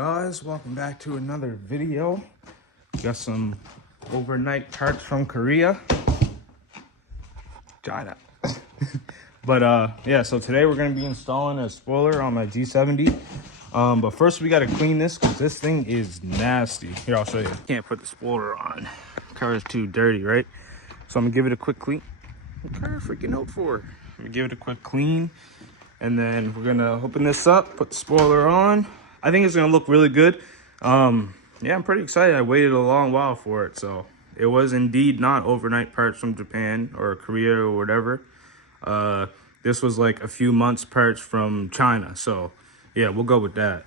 guys, welcome back to another video. Got some overnight parts from Korea, China. But yeah, so today we're going to be installing a spoiler on my G70. But first we got to clean this because this thing is nasty. Here, I'll show you. Can't put the spoiler on, the car is too dirty, right? So I'm gonna give it a quick clean. What car freaking out for? I'm gonna give it a quick clean, and then we're gonna open this up, put the spoiler on. I think it's gonna look really good. Yeah, I'm pretty excited. I waited a long while for it, so it was indeed not overnight parts from Japan or Korea or whatever. This was like a few months parts from China, so yeah, we'll go with that.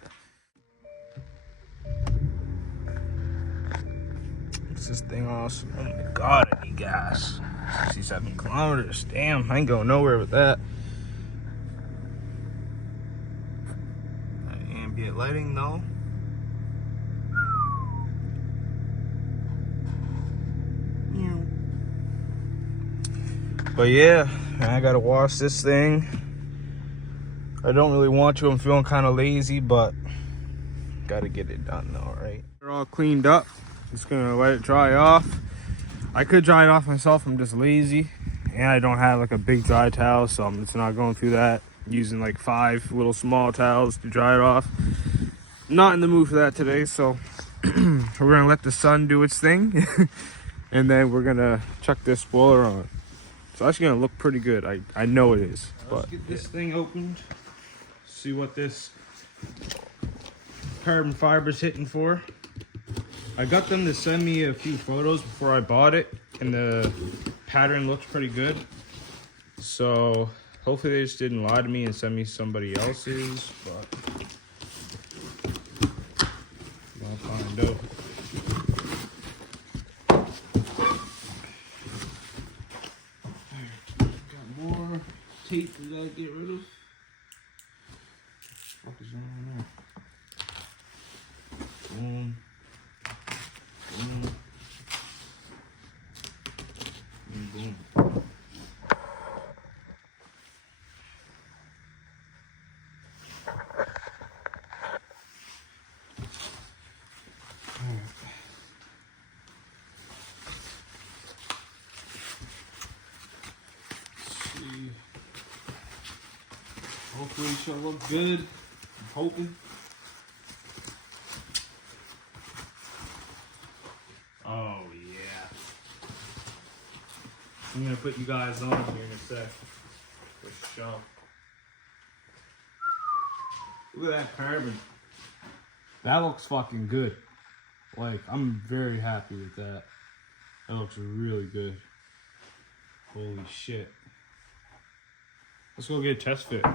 What's this thing awesome? Oh my god, I need gas. 67 kilometers. Damn, I ain't going nowhere with that. Ambient lighting, though. But yeah, I gotta wash this thing. I don't really want to. I'm feeling kind of lazy, but gotta get it done though, right? They're all cleaned up. Just gonna let it dry off. I could dry it off myself. I'm just lazy, and I don't have like a big dry towel, so I'm just not going through that. I'm using like 5 little small towels to dry it off. Not in the mood for that today, so we're gonna let the sun do its thing, and then we're gonna chuck this spoiler on. It's actually gonna look pretty good. I know it is. Let's get this thing opened. See what this carbon fiber's hitting for. I got them to send me a few photos before I bought it, and the pattern looks pretty good. So hopefully they just didn't lie to me and send me somebody else's, but I'll find out. Tape we gotta get rid of. What the fuck is going on there? Boom. Boom. And boom. Hopefully it shall look good. I'm hoping. Oh yeah. I'm gonna put you guys on here in a sec. For sure. Look at that carbon. That looks fucking good. Like, I'm very happy with that. That looks really good. Holy shit. Let's go get a test fit.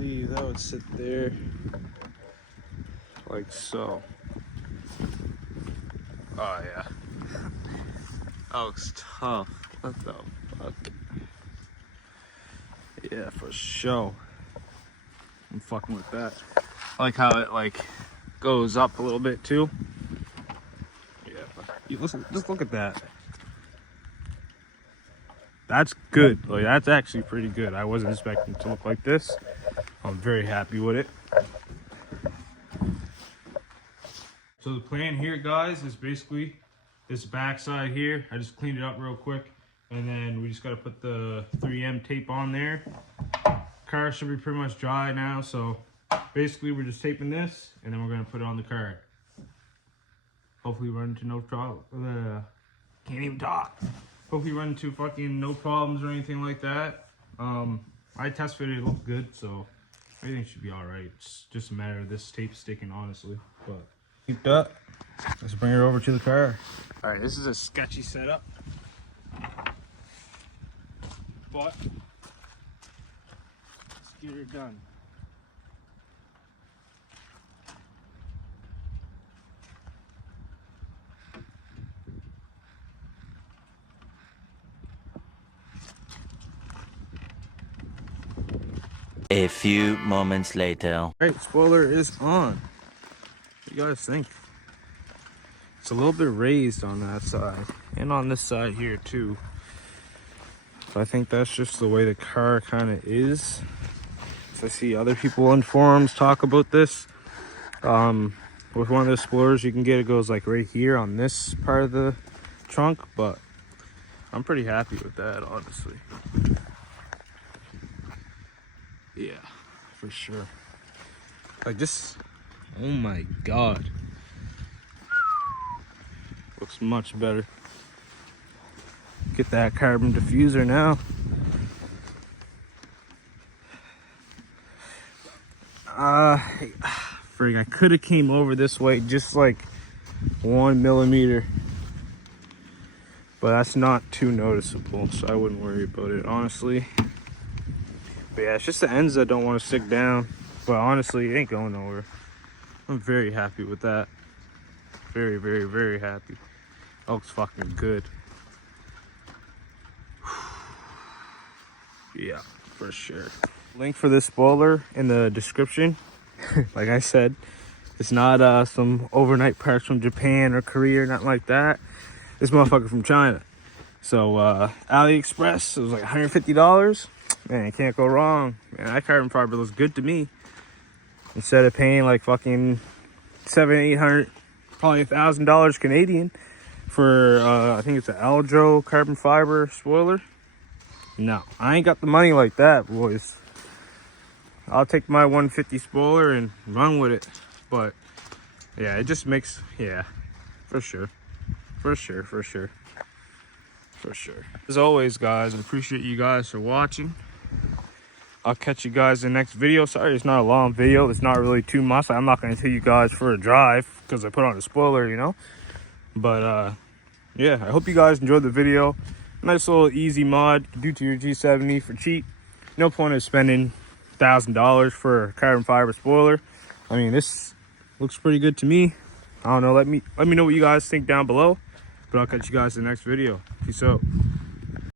That would sit there like so. Oh yeah, that looks tough. What the fuck? Yeah, for sure. I'm fucking with that. I like how it like goes up a little bit too. Yeah, but listen, just look at that. That's good. Like, that's actually pretty good. I wasn't expecting it to look like this. I'm very happy with it. So the plan here, guys, is basically this back side here. I just cleaned it up real quick, and then we just got to put the 3M tape on there. Car should be pretty much dry now, so basically we're just taping this, and then we're going to put it on the car. Hopefully run into no trouble. Can't even talk. Hopefully run into fucking no problems or anything like that. I test fitted, it looked good, so everything should be alright. It's just a matter of this tape sticking, honestly. But keep that. Let's bring it over to the car. Alright, this is a sketchy setup, but let's get it done. A few moments later. Alright, spoiler is on. What do you guys think? It's a little bit raised on that side and on this side here too. So I think that's just the way the car kind of is. So I see other people on forums talk about this. With one of those spoilers you can get, it goes like right here on this part of the trunk, but I'm pretty happy with that, honestly. Yeah, for sure. Like this, oh my god, looks much better. Get that carbon diffuser now. Frig, I could have came over this way just like 1 millimeter, but that's not too noticeable, so I wouldn't worry about it, honestly. But yeah, it's just the ends that don't want to stick down, but honestly, it ain't going nowhere. I'm very happy with that. Very, very, very happy. That looks fucking good. Yeah, for sure. Link for this spoiler in the description. Like I said, it's not some overnight parts from Japan or Korea or nothing like that. This motherfucker from China. So AliExpress, it was like $150. Man, you can't go wrong. Man, that carbon fiber looks good to me. Instead of paying like fucking $700, $800, probably $1,000 Canadian for I think it's an Aljo carbon fiber spoiler. No, I ain't got the money like that, boys. I'll take my 150 spoiler and run with it. But yeah, it just makes, yeah, for sure. For sure, for sure. For sure. As always, guys, I appreciate you guys for watching. I'll catch you guys in the next video. Sorry, it's not a long video. It's not really too much. I'm not going to take you guys for a drive because I put on a spoiler, you know. But yeah, I hope you guys enjoyed the video. Nice little easy mod you can do to your G70 for cheap. No point in spending $1,000 for a carbon fiber spoiler. I mean, this looks pretty good to me. I don't know. Let me know what you guys think down below. But I'll catch you guys in the next video. Peace out.